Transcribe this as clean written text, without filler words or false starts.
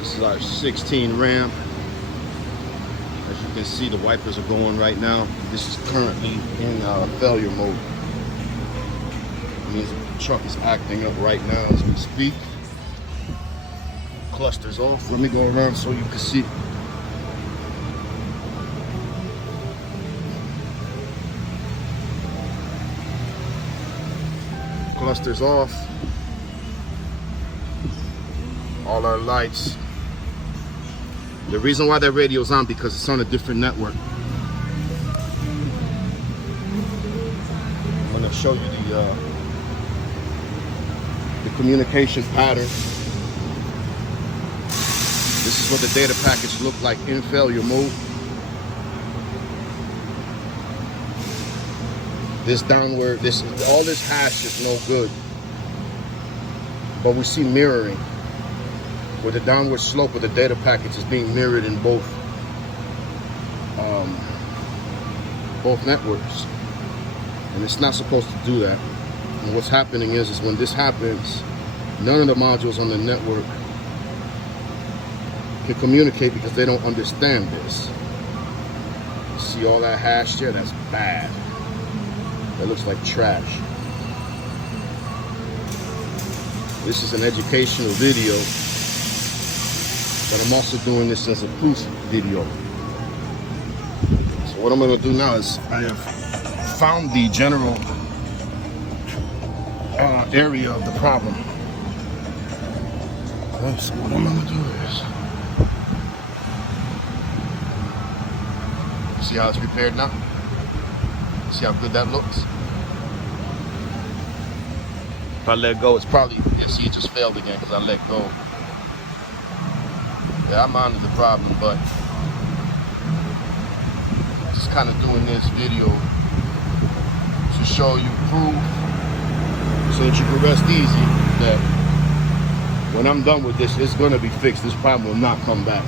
This is our 16 ramp. As you can see, the wipers are going right now. This is currently in failure mode. It means the truck is acting up right now as we speak. Cluster's off. Let me go around so you can see. Cluster's off. All our lights. The reason why that radio's on because it's on a different network. I'm gonna show you the communication pattern. This is what the data package looked like in failure mode. This downward, all this hash is no good. But we see mirroring, where the downward slope of the data package is being mirrored in both networks. And it's not supposed to do that. And what's happening is when this happens, none of the modules on the network can communicate because they don't understand this. See all that hash there? That's bad. That looks like trash. This is an educational video, but I'm also doing this as a proof video. So what I'm going to do now is I have found the general area of the problem. So what I'm going to do is, see how it's repaired now? See how good that looks? If I let go, it's probably, yeah, see, it just failed again because I let go. Yeah, I'm onto the problem, but just kind of doing this video to show you proof so that you can rest easy that when I'm done with this, it's going to be fixed. This problem will not come back.